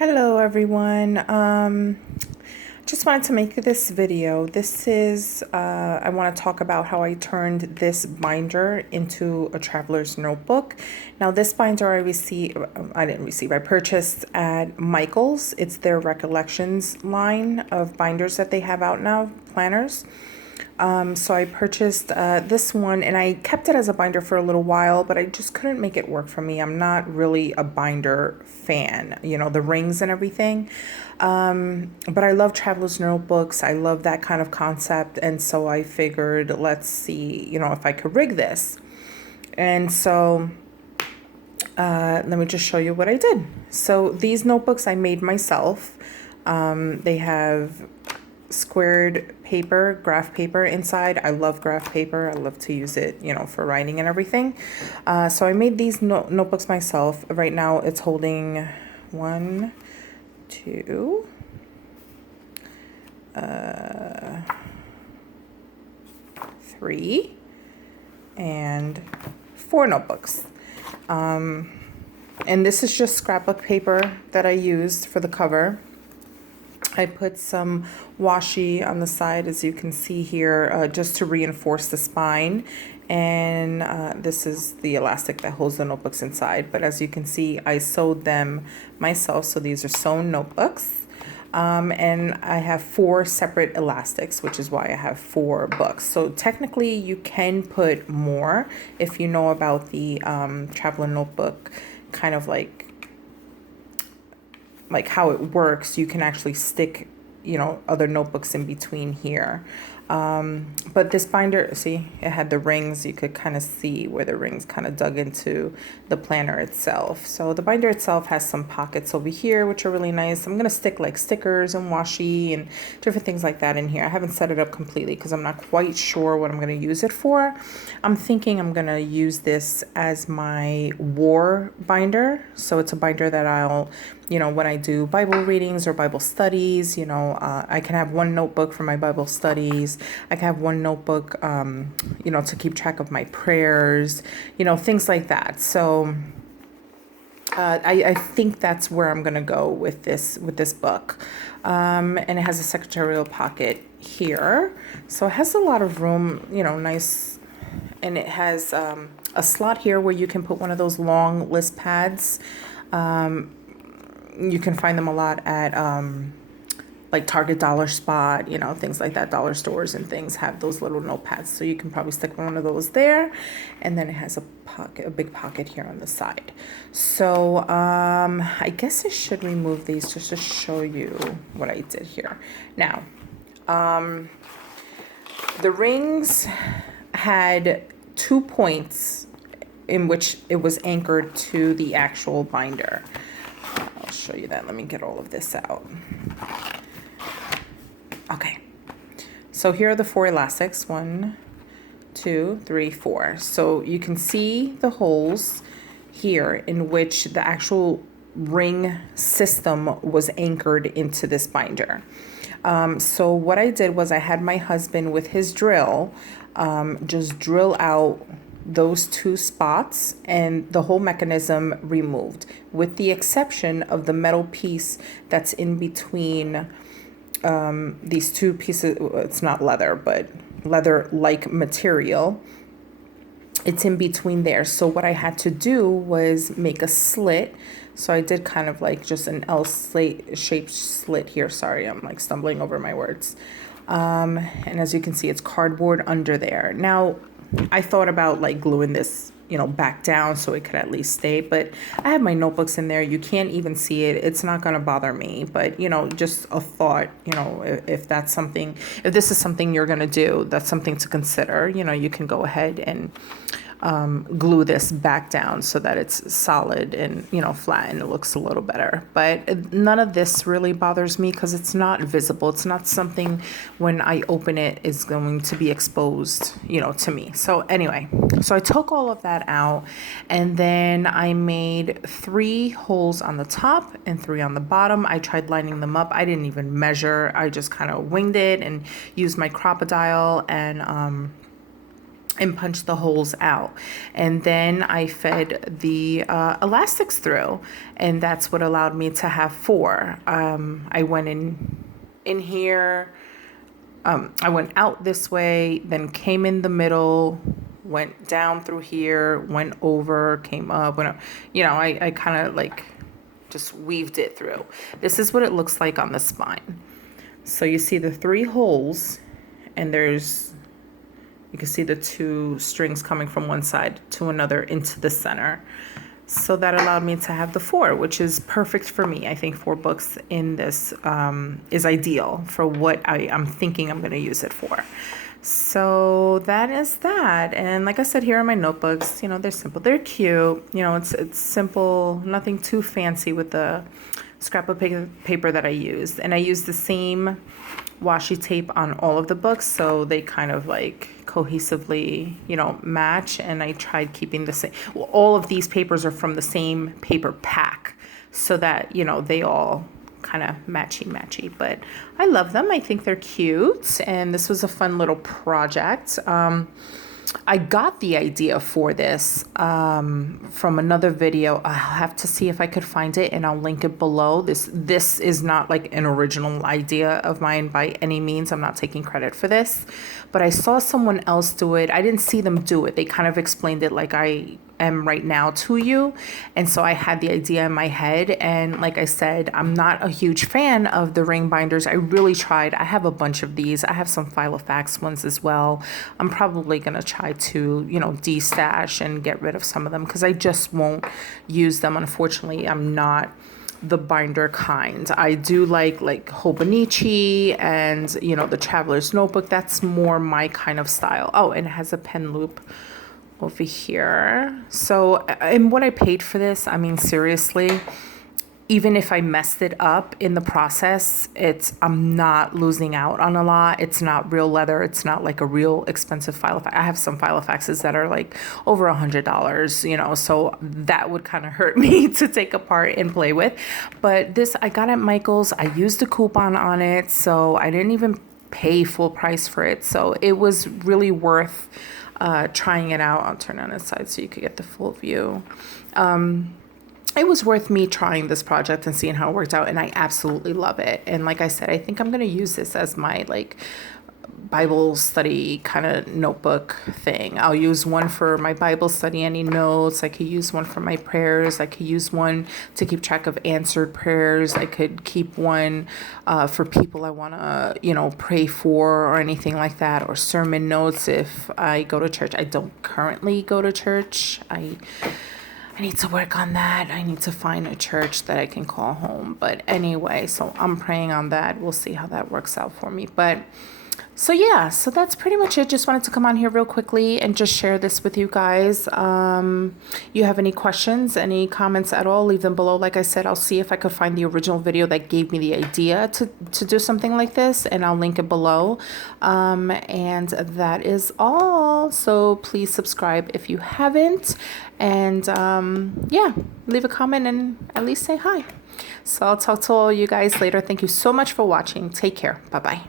Hello everyone. Just wanted to make this video. I want to talk about how I turned this binder into a traveler's notebook. Now this binder I purchased at Michael's. It's their Recollections line of binders that they have out now, planners. So I purchased this one and I kept it as a binder for a little while, but I just couldn't make it work for me. I'm not really a binder fan, the rings and everything. But I love traveler's notebooks. I love that kind of concept. And so I figured, let's see, if I could rig this. And so let me just show you what I did. So these notebooks I made myself. They have squared paper, graph paper inside. I love graph paper. I love to use it, for writing and everything. So I made these notebooks myself. Right now it's holding 1, 2, 3, and 4 notebooks. And this is just scrapbook paper that I used for the cover. I put some washi on the side, as you can see here, just to reinforce the spine. And this is the elastic that holds the notebooks inside. But as you can see, I sewed them myself. So these are sewn notebooks. And I have 4 separate elastics, which is why I have 4 books. So technically you can put more if you know about the traveler notebook, kind of like how it works. You can actually stick, other notebooks in between here. But this binder, see, it had the rings. You could kind of see where the rings kind of dug into the planner itself. So the binder itself has some pockets over here, which are really nice. I'm going to stick like stickers and washi and different things like that in here. I haven't set it up completely because I'm not quite sure what I'm going to use it for. I'm thinking I'm going to use this as my war binder. So it's a binder that I'll, when I do Bible readings or Bible studies, I can have one notebook for my Bible studies. I can have one notebook, to keep track of my prayers, things like that. So I think that's where I'm going to go with this book. And it has a secretarial pocket here. So it has a lot of room, nice. And it has a slot here where you can put one of those long list pads. You can find them a lot at like Target, Dollar Spot, things like that. Dollar stores and things have those little notepads. So you can probably stick one of those there. And then it has a big pocket here on the side. So I guess I should remove these just to show you what I did here. Now, the rings had 2 points in which it was anchored to the actual binder. I'll show you that. Let me get all of this out. Okay. So here are the 4 elastics. 1, 2, 3, 4. So you can see the holes here in which the actual ring system was anchored into this binder. So what I did was I had my husband with his drill just drill out those 2 spots and the whole mechanism removed, with the exception of the metal piece that's in between these 2 pieces. It's not leather, but leather-like material. It's in between there. So what I had to do was make a slit. So I did kind of like just an L-shaped slit here. Sorry, I'm like stumbling over my words. And as you can see, it's cardboard under there. Now, I thought about like gluing this, back down so it could at least stay, but I have my notebooks in there. You can't even see it. It's not going to bother me, but just a thought, if this is something you're going to do, that's something to consider. You can go ahead and glue this back down so that it's solid and flat and it looks a little better. But none of this really bothers me because it's not visible. It's not something when I open it is going to be exposed to me. So anyway, so I took all of that out and then I made 3 holes on the top and 3 on the bottom. I tried lining them up. I didn't even measure. I just kind of winged it and used my Crop-A-Dile and and punch the holes out. And then I fed the elastics through, and that's what allowed me to have 4. I went in here, I went out this way, then came in the middle, went down through here, went over, came up, went up. You know, I kind of like just weaved it through. This is what it looks like on the spine. So you see the 3 holes, and you can see the 2 strings coming from one side to another into the center. So that allowed me to have the 4, which is perfect for me. I think 4 books in this is ideal for what I'm thinking I'm going to use it for. So that is that. And like I said, here are my notebooks. You know, they're simple. They're cute. You know, it's simple, nothing too fancy with the scrap of paper that I used. And I used the same washi tape on all of the books, so they kind of like cohesively, you know, match. And I tried keeping the same. Well, all of these papers are from the same paper pack, so that, you know, they all kind of matchy. But I love them. I think they're cute, and this was a fun little project. I got the idea for this from another video. I'll have to see if I could find it, and I'll link it below. This is not like an original idea of mine by any means. I'm not taking credit for this, but I saw someone else do it. I didn't see them do it. They kind of explained it like I am right now to you, and so I had the idea in my head. And like I said, I'm not a huge fan of the ring binders. I really tried. I have a bunch of these. I have some Filofax ones as well. I'm probably gonna try to, you know, destash and get rid of some of them because I just won't use them. Unfortunately, I'm not the binder kind. I do like Hobonichi and, you know, the Traveler's Notebook. That's more my kind of style. Oh, and it has a pen loop over here. So, and what I paid for this, I mean, seriously, even if I messed it up in the process, I'm not losing out on a lot. It's not real leather. It's not like a real expensive Filofax. I have some Filofaxes that are like over $100, you know, so that would kind of hurt me to take apart and play with. But this I got at Michael's. I used a coupon on it, so I didn't even pay full price for it. So it was really worth trying it out. I'll turn on its side so you could get the full view. It was worth me trying this project and seeing how it worked out, and I absolutely love it. And like I said, I think I'm going to use this as my like Bible study kind of notebook thing. I'll use one for my Bible study, any notes. I could use one for my prayers. I could use one to keep track of answered prayers. I could keep one for people I want to, you know, pray for or anything like that, or sermon notes if I go to church. I don't currently go to church. I need to work on that. I need to find a church that I can call home. But anyway, so I'm praying on that. We'll see how that works out for me. But so yeah, so that's pretty much it. Just wanted to come on here real quickly and just share this with you guys. You have any questions, any comments at all, leave them below. Like I said, I'll see if I could find the original video that gave me the idea to do something like this, and I'll link it below. And that is all. So please subscribe if you haven't. And yeah, leave a comment and at least say hi. So I'll talk to all you guys later. Thank you so much for watching. Take care. Bye-bye.